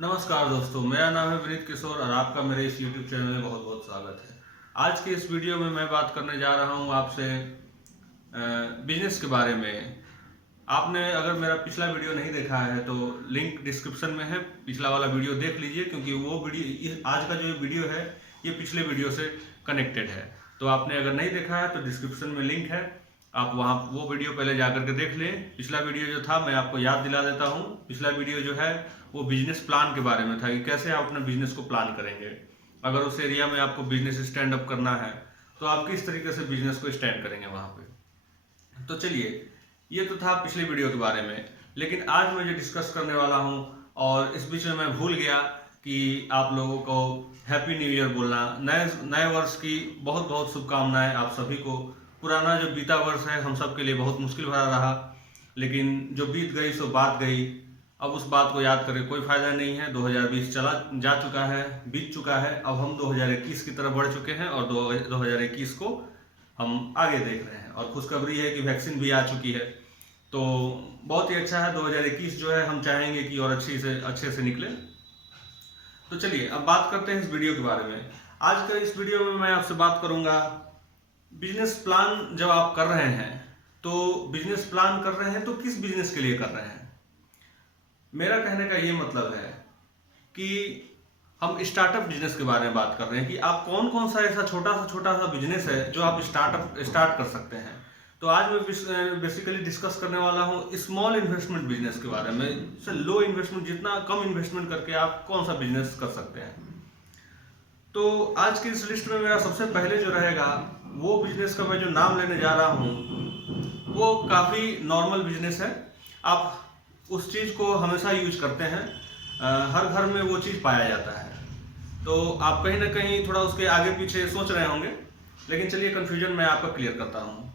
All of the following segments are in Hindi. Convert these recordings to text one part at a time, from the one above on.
नमस्कार दोस्तों, मेरा नाम है विनीत किशोर और आपका मेरे इस YouTube चैनल में बहुत बहुत स्वागत है। आज के इस वीडियो में मैं बात करने जा रहा हूं आपसे बिजनेस के बारे में। आपने अगर मेरा पिछला वीडियो नहीं देखा है तो लिंक डिस्क्रिप्शन में है, पिछला वाला वीडियो देख लीजिए क्योंकि वो वीडियो आज का जो वीडियो है ये पिछले वीडियो से कनेक्टेड है। तो आपने अगर नहीं देखा है तो डिस्क्रिप्शन में लिंक है, आप वहाँ वो वीडियो पहले जा करके देख लें। पिछला वीडियो जो था मैं आपको याद दिला देता हूँ। पिछला वीडियो जो है वो बिजनेस प्लान के बारे में था कि कैसे आप अपने बिजनेस को प्लान करेंगे। अगर उस एरिया में आपको बिजनेस स्टैंड अप करना है तो आप किस तरीके से बिजनेस को स्टैंड करेंगे वहाँ पे। तो चलिए, ये तो था पिछले वीडियो के बारे में, लेकिन आज मैं जो डिस्कस करने वाला हूँ और इस बीच में मैं भूल गया कि आप लोगों को हैप्पी न्यू ईयर बोलना, नए वर्ष की बहुत बहुत शुभकामनाएं आप सभी को। पुराना जो बीता वर्ष है हम सब के लिए बहुत मुश्किल भरा रहा, लेकिन जो बीत गई सो बात गई। अब उस बात को याद करके कोई फायदा नहीं है। 2020 चला जा चुका है, बीत चुका है। अब हम 2021 की तरफ बढ़ चुके हैं और 2021 को हम आगे देख रहे हैं। और खुशखबरी है कि वैक्सीन भी आ चुकी है, तो बहुत ही अच्छा है। 2021 जो है हम चाहेंगे कि और अच्छे से निकले। तो चलिए अब बात करते हैं इस वीडियो के बारे में। आज का इस वीडियो में मैं आपसे बात करूंगा बिजनेस प्लान। जब आप कर रहे हैं तो बिजनेस प्लान कर रहे हैं तो किस बिजनेस के लिए कर रहे हैं। मेरा कहने का ये मतलब है कि हम स्टार्टअप बिजनेस के बारे में बात कर रहे हैं कि आप कौन कौन सा ऐसा छोटा सा बिजनेस है जो आप स्टार्ट कर सकते हैं। तो आज मैं बेसिकली डिस्कस करने वाला हूँ स्मॉल इन्वेस्टमेंट बिजनेस के बारे में। लो इन्वेस्टमेंट, जितना कम इन्वेस्टमेंट करके आप कौन सा बिजनेस कर सकते हैं। तो आज की इस लिस्ट में मेरा सबसे पहले जो रहेगा वो बिजनेस का मैं जो नाम लेने जा रहा हूँ वो काफ़ी नॉर्मल बिजनेस है। आप उस चीज़ को हमेशा यूज करते हैं, हर घर में वो चीज़ पाया जाता है। तो आप कहीं ना कहीं थोड़ा उसके आगे पीछे सोच रहे होंगे, लेकिन चलिए कन्फ्यूजन मैं आपका क्लियर करता हूँ।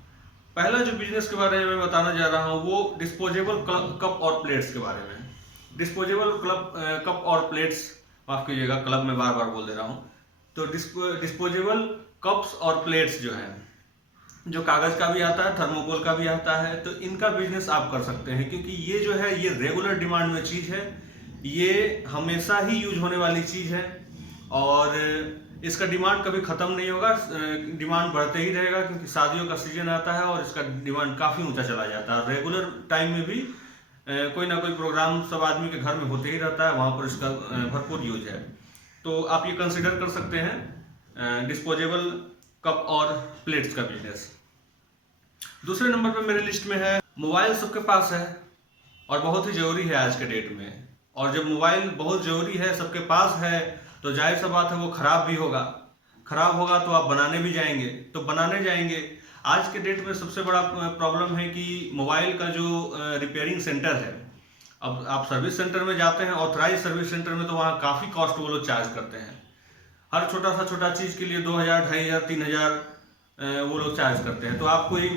पहला जो बिजनेस के बारे में मैं बताना जा रहा हूँ वो डिस्पोजेबल कप और प्लेट्स के बारे में। डिस्पोजेबल कप और प्लेट्स, माफ कीजिएगा, क्लब में बार बार बोल दे रहा हूँ। तो डिस्पोजेबल कप्स और प्लेट्स जो है, जो कागज का भी आता है, थर्मोकोल का भी आता है, तो इनका बिजनेस आप कर सकते हैं क्योंकि ये जो है ये रेगुलर डिमांड में चीज़ है, ये हमेशा ही यूज होने वाली चीज़ है और इसका डिमांड कभी ख़त्म नहीं होगा। डिमांड बढ़ते ही रहेगा क्योंकि शादियों का सीजन आता है और इसका डिमांड काफ़ी ऊंचा चला जाता है। रेगुलर टाइम में भी कोई ना कोई प्रोग्राम सब आदमी के घर में होते ही रहता है, वहाँ पर इसका भरपूर यूज है। तो आप ये कंसिडर कर सकते हैं डिस्पोजेबल कप और प्लेट्स का बिजनेस। दूसरे नंबर पर मेरे लिस्ट में है मोबाइल। सबके पास है और बहुत ही ज़रूरी है आज के डेट में। और जब मोबाइल बहुत ज़रूरी है, सबके पास है, तो जाहिर सा बात है वो ख़राब भी होगा। ख़राब होगा तो आप बनाने भी जाएंगे, तो बनाने जाएंगे। आज के डेट में सबसे बड़ा प्रॉब्लम है कि मोबाइल का जो रिपेयरिंग सेंटर है, अब आप सर्विस सेंटर में जाते हैं, ऑथराइज सर्विस सेंटर में, तो वहाँ काफ़ी कॉस्ट वो लोग चार्ज करते हैं। हर छोटा चीज़ के लिए 2000, 2500, 3000 वो लोग चार्ज करते हैं। तो आप कोई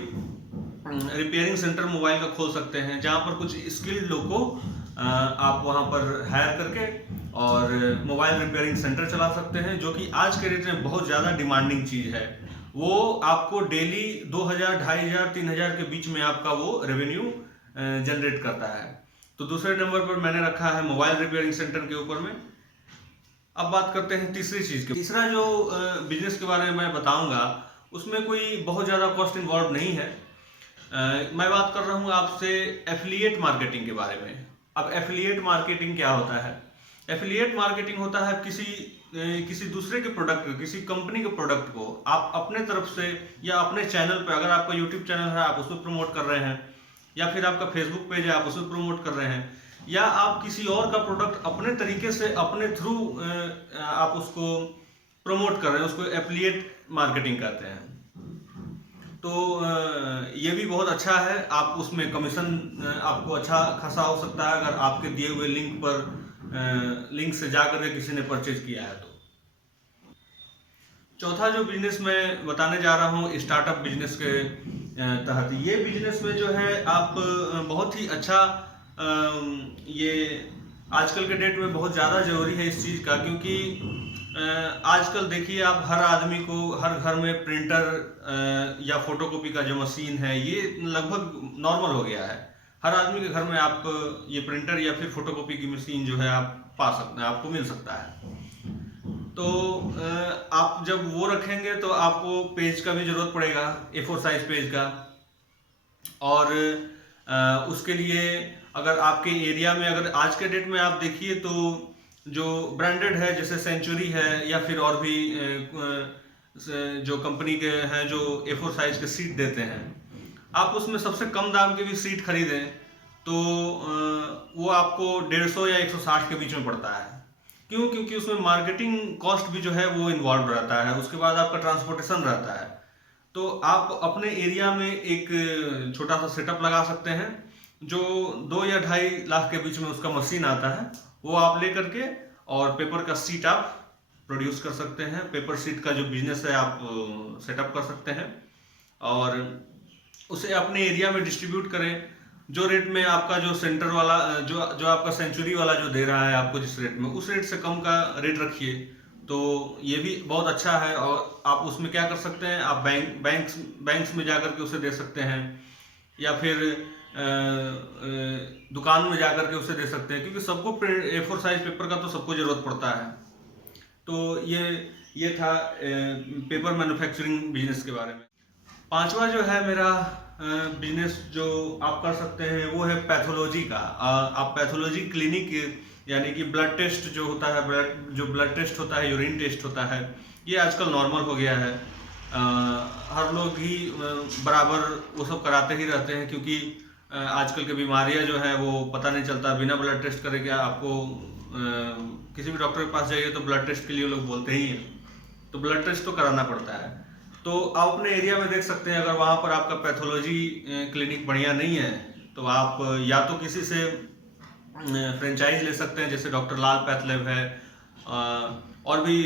रिपेयरिंग सेंटर मोबाइल का खोल सकते हैं जहाँ पर कुछ स्किल्ड लोग को आप वहाँ पर हायर करके और मोबाइल रिपेयरिंग सेंटर चला सकते हैं, जो कि आज के डेट में बहुत ज़्यादा डिमांडिंग चीज़ है। वो आपको डेली 2000, 2500, 3000 के बीच में आपका वो रेवेन्यू जनरेट करता है। तो दूसरे नंबर पर मैंने रखा है मोबाइल रिपेयरिंग सेंटर के ऊपर में। अब बात करते हैं तीसरी चीज़ की। तीसरा जो बिजनेस के बारे में मैं बताऊंगा उसमें कोई बहुत ज़्यादा कॉस्ट इन्वॉल्व नहीं है। मैं बात कर रहा हूँ आपसे एफिलिएट मार्केटिंग के बारे में। अब एफिलिएट मार्केटिंग क्या होता है? एफिलिएट मार्केटिंग होता है किसी दूसरे के प्रोडक्ट, किसी कंपनी के प्रोडक्ट को आप अपने तरफ से या अपने चैनल पे, अगर आपका यूट्यूब चैनल है आप उसमें प्रमोट कर रहे हैं, या फिर आपका फेसबुक पेज है आप उसमें प्रमोट कर रहे हैं, या आप किसी और का प्रोडक्ट अपने तरीके से अपने थ्रू आप उसको प्रमोट कर रहे हैं, उसको एफिलिएट मार्केटिंग कहते हैं। तो ये भी बहुत अच्छा है। आप उसमें कमीशन आपको अच्छा खासा हो सकता है अगर आपके दिए हुए लिंक से जाकर के किसी ने परचेज किया है। तो चौथा जो बिजनेस मैं बताने जा रहा हूँ स्टार्टअप बिजनेस के तहत, ये बिजनेस में जो है आप बहुत ही अच्छा, ये आजकल के डेट में बहुत ज़्यादा ज़रूरी है इस चीज़ का, क्योंकि आजकल देखिए आप हर आदमी को हर घर में प्रिंटर या फोटोकॉपी का जो मशीन है ये लगभग नॉर्मल हो गया है। हर आदमी के घर में आप ये प्रिंटर या फिर फोटोकॉपी की मशीन जो है आप पा सकते हैं, आपको मिल सकता है। तो आप जब वो रखेंगे तो आपको पेज का भी जरूरत पड़ेगा, A4 साइज पेज का। और उसके लिए अगर आपके एरिया में, अगर आज के डेट में आप देखिए तो जो ब्रांडेड है जैसे सेंचुरी है या फिर और भी जो कंपनी के हैं जो A4 साइज के सीट देते हैं, आप उसमें सबसे कम दाम के भी सीट खरीदें तो वो आपको 150 या 160 के बीच में पड़ता है। क्यों? क्योंकि उसमें मार्केटिंग कॉस्ट भी जो है वो इन्वॉल्व रहता है, उसके बाद आपका ट्रांसपोर्टेशन रहता है। तो आप अपने एरिया में एक छोटा सा सेटअप लगा सकते हैं, जो 2 या 2.5 लाख के बीच में उसका मशीन आता है, वो आप ले करके और पेपर का सीट आप प्रोड्यूस कर सकते हैं। पेपर सीट का जो बिजनेस है आप सेटअप कर सकते हैं और उसे अपने एरिया में डिस्ट्रीब्यूट करें। जो रेट में आपका जो सेंटर वाला जो आपका सेंचुरी वाला जो दे रहा है आपको जिस रेट में, उस रेट से कम का रेट रखिए, तो ये भी बहुत अच्छा है। और आप उसमें क्या कर सकते हैं, आप बैंक्स में जाकर के उसे दे सकते हैं या फिर दुकान में जाकर के उसे दे सकते हैं, क्योंकि सबको A4 साइज पेपर का तो सबको जरूरत पड़ता है। तो ये था पेपर मैन्युफैक्चरिंग बिजनेस के बारे में। पांचवा जो है मेरा बिजनेस जो आप कर सकते हैं वो है पैथोलॉजी का। आप पैथोलॉजी क्लिनिक, यानी कि ब्लड टेस्ट जो होता है, ब्लड टेस्ट होता है, यूरिन टेस्ट होता है, ये आजकल नॉर्मल हो गया है। हर लोग ही बराबर वो सब कराते ही रहते हैं, क्योंकि आजकल की बीमारियां जो है वो पता नहीं चलता, बिना ब्लड टेस्ट करे क्या आपको किसी भी डॉक्टर के पास जाइए तो ब्लड टेस्ट के लिए लोग बोलते ही हैं, तो ब्लड टेस्ट तो कराना पड़ता है। तो आप अपने एरिया में देख सकते हैं, अगर वहाँ पर आपका पैथोलॉजी क्लिनिक बढ़िया नहीं है तो आप या तो किसी से फ्रेंचाइज ले सकते हैं, जैसे डॉक्टर लाल पैथ लैब है और भी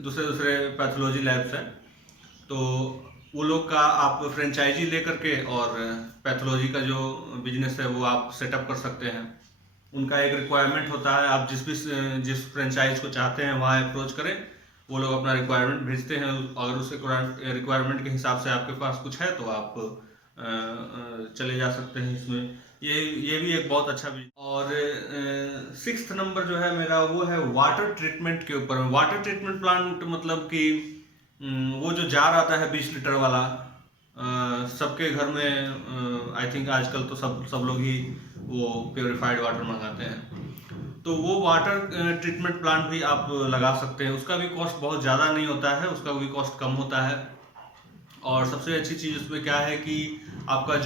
दूसरे पैथोलॉजी लैब्स हैं। तो वो लोग का आप फ्रेंचाइजी ले करके और पैथोलॉजी का जो बिजनेस है वो आप सेटअप कर सकते हैं। उनका एक रिक्वायरमेंट होता है, आप जिस फ्रेंचाइज को चाहते हैं वहाँ अप्रोच करें, वो लोग अपना रिक्वायरमेंट भेजते हैं। अगर उस रिक्वायरमेंट के हिसाब से आपके पास कुछ है तो आप चले जा सकते हैं इसमें। ये भी एक बहुत अच्छा बिजनेस। और 6th नंबर जो है मेरा वो है वाटर ट्रीटमेंट के ऊपर में। वाटर ट्रीटमेंट प्लांट मतलब कि वो जो जार आता है 20 लीटर वाला, सबके घर में आई थिंक आजकल तो सब लोग ही वो प्योरीफाइड वाटर मंगाते हैं, तो वो वाटर ट्रीटमेंट प्लांट भी आप लगा सकते हैं। उसका भी कॉस्ट बहुत ज़्यादा नहीं होता है, उसका भी कॉस्ट कम होता है। और सबसे अच्छी चीज़ उसमें क्या है कि आपका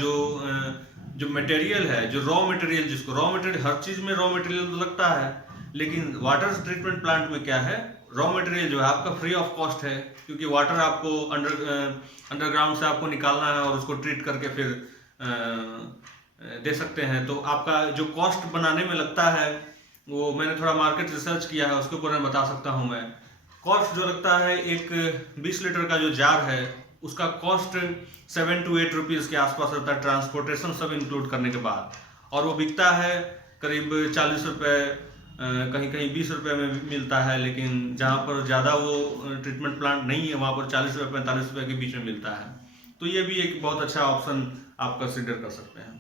जो मटेरियल है, जो रॉ मटेरियल, जिसको रॉ मटेरियल, हर चीज़ में रॉ मटेरियल तो लगता है, लेकिन वाटर ट्रीटमेंट प्लांट में क्या है, रॉ मटेरियल जो है आपका फ्री ऑफ कॉस्ट है, क्योंकि वाटर आपको अंडरग्राउंड से आपको निकालना है और उसको ट्रीट करके फिर दे सकते हैं। तो आपका जो कॉस्ट बनाने में लगता है, वो मैंने थोड़ा मार्केट रिसर्च किया है, उसके ऊपर मैं बता सकता हूँ। मैं कॉस्ट जो लगता है एक 20 लीटर का जो जार है, उसका कॉस्ट 7 to 8 रुपीज़ के आसपास रहता है, ट्रांसपोर्टेशन सब इंक्लूड करने के बाद। और वो बिकता है करीब 40 रुपये, कहीं कहीं 20 रुपये में भी मिलता है, लेकिन जहाँ पर ज़्यादा वो ट्रीटमेंट प्लांट नहीं है वहाँ पर 40 रुपये 45 रुपये के बीच में मिलता है। तो ये भी एक बहुत अच्छा ऑप्शन आप कंसिडर कर सकते हैं।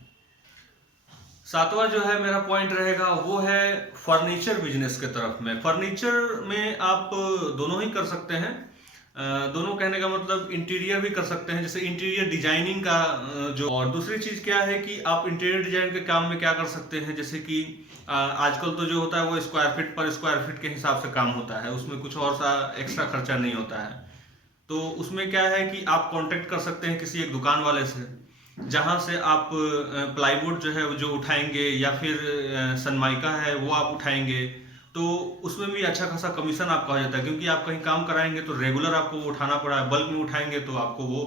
7वां जो है मेरा पॉइंट रहेगा वो है फर्नीचर बिजनेस के तरफ में। फर्नीचर में आप दोनों ही कर सकते हैं। दोनों कहने का मतलब इंटीरियर भी कर सकते हैं, जैसे इंटीरियर डिजाइनिंग का जो। और दूसरी चीज क्या है कि आप इंटीरियर डिजाइन के काम में क्या कर सकते हैं, जैसे कि आजकल तो जो होता है वो स्क्वायर फीट पर स्क्वायर फीट के हिसाब से काम होता है, उसमें कुछ और सा एक्स्ट्रा खर्चा नहीं होता है। तो उसमें क्या है कि आप कांटेक्ट कर सकते हैं किसी एक दुकान वाले से, जहां से आप प्लाईवुड जो है जो उठाएंगे, या फिर सनमाइका है वो आप उठाएंगे, तो उसमें भी अच्छा खासा कमीशन आपका हो जाता है, क्योंकि आप कहीं काम कराएंगे तो रेगुलर आपको वो उठाना पड़ा है, बल्क में उठाएंगे तो आपको वो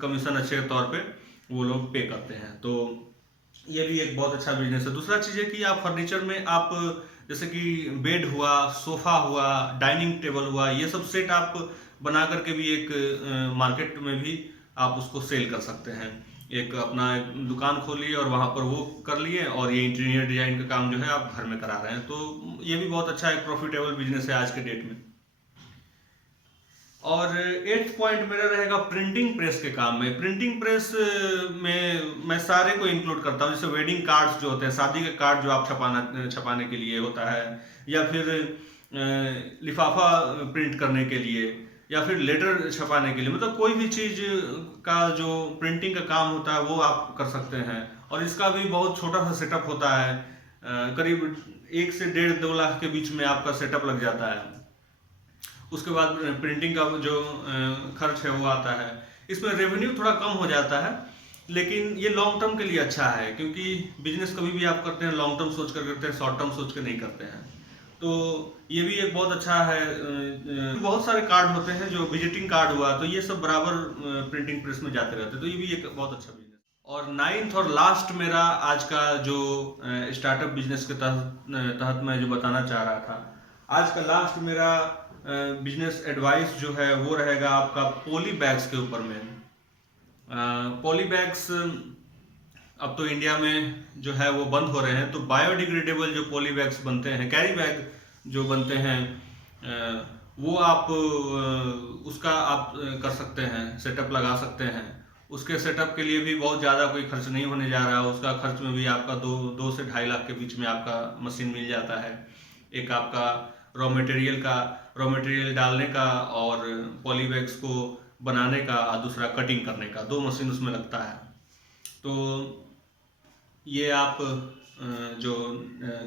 कमीशन अच्छे तौर पे वो लोग पे करते हैं। तो ये भी एक बहुत अच्छा बिजनेस है। दूसरा चीज़ है कि आप फर्नीचर में आप जैसे कि बेड हुआ, सोफा हुआ, डाइनिंग टेबल हुआ, ये सब सेट आप बना करके भी एक मार्केट में भी आप उसको सेल कर सकते हैं। एक अपना दुकान खोलिए और वहाँ पर वो कर लिए, और ये इंटीरियर डिजाइन का काम जो है आप घर में करा रहे हैं, तो ये भी बहुत अच्छा एक प्रॉफिटेबल बिजनेस है आज के डेट में। और 8th पॉइंट मेरा रहेगा प्रिंटिंग प्रेस के काम में। प्रिंटिंग प्रेस में मैं सारे को इंक्लूड करता हूँ, जैसे वेडिंग कार्ड्स जो होते हैं, शादी के कार्ड जो आप छपाने के लिए होता है, या फिर लिफाफा प्रिंट करने के लिए, या फिर लेटर छपाने के लिए, मतलब कोई भी चीज़ का जो प्रिंटिंग का काम होता है वो आप कर सकते हैं। और इसका भी बहुत छोटा सा सेटअप होता है, करीब 1 से 1.5-2 लाख के बीच में आपका सेटअप लग जाता है। उसके बाद प्रिंटिंग का जो खर्च है वो आता है। इसमें रेवेन्यू थोड़ा कम हो जाता है, लेकिन ये लॉन्ग टर्म के लिए अच्छा है, क्योंकि बिजनेस कभी भी आप करते हैं लॉन्ग टर्म सोच कर करते हैं, शॉर्ट टर्म सोच कर नहीं करते हैं। तो ये भी एक बहुत अच्छा है। बहुत सारे कार्ड होते हैं, जो विजिटिंग कार्ड हुआ, तो ये सब बराबर प्रिंटिंग प्रेस में जाते रहते हैं, तो ये भी एक बहुत अच्छा बिजनेस। और 9th और लास्ट मेरा आज का जो स्टार्टअप बिजनेस के तहत मैं जो बताना चाह रहा था, आज का लास्ट मेरा बिजनेस एडवाइस जो है वो रहेगा आपका पॉली बैग्स के ऊपर में। पॉली बैग्स अब तो इंडिया में जो है वो बंद हो रहे हैं, तो बायोडिग्रेडेबल जो पॉली बैग्स बनते हैं, कैरी बैग जो बनते हैं, वो आप उसका आप कर सकते हैं, सेटअप लगा सकते हैं। उसके सेटअप के लिए भी बहुत ज़्यादा कोई खर्च नहीं होने जा रहा है। उसका खर्च में भी आपका 2 से 2.5 लाख के बीच में आपका मशीन मिल जाता है। एक आपका रॉ मटेरियल डालने का और पॉली बैग्स को बनाने का, और दूसरा कटिंग करने का, 2 मशीन उसमें लगता है। तो ये आप जो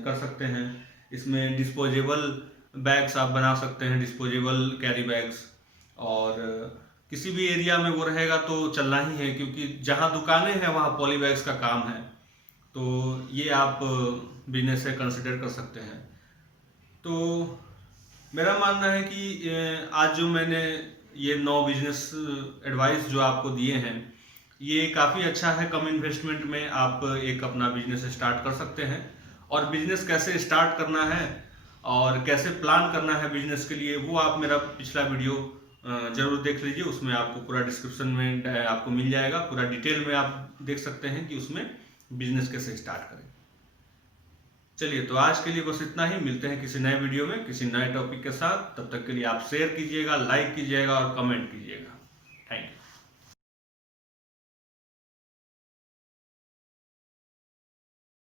कर सकते हैं, इसमें डिस्पोजेबल बैग्स आप बना सकते हैं, डिस्पोजेबल कैरी बैग्स। और किसी भी एरिया में वो रहेगा तो चलना ही है, क्योंकि जहाँ दुकानें हैं वहाँ पॉली बैग्स का काम है। तो ये आप बिजनेस से कंसिडर कर सकते हैं। तो मेरा मानना है कि आज जो मैंने ये 9 बिजनेस एडवाइस जो आपको दिए हैं, ये काफ़ी अच्छा है। कम इन्वेस्टमेंट में आप एक अपना बिजनेस स्टार्ट कर सकते हैं। और बिजनेस कैसे स्टार्ट करना है और कैसे प्लान करना है बिजनेस के लिए, वो आप मेरा पिछला वीडियो जरूर देख लीजिए। उसमें आपको पूरा डिस्क्रिप्शन में आपको मिल जाएगा, पूरा डिटेल में आप देख सकते हैं कि उसमें बिजनेस कैसे स्टार्ट करें। चलिए, तो आज के लिए बस इतना ही। मिलते हैं किसी नए वीडियो में किसी नए टॉपिक के साथ। तब तक के लिए आप शेयर कीजिएगा, लाइक कीजिएगा और कमेंट कीजिएगा।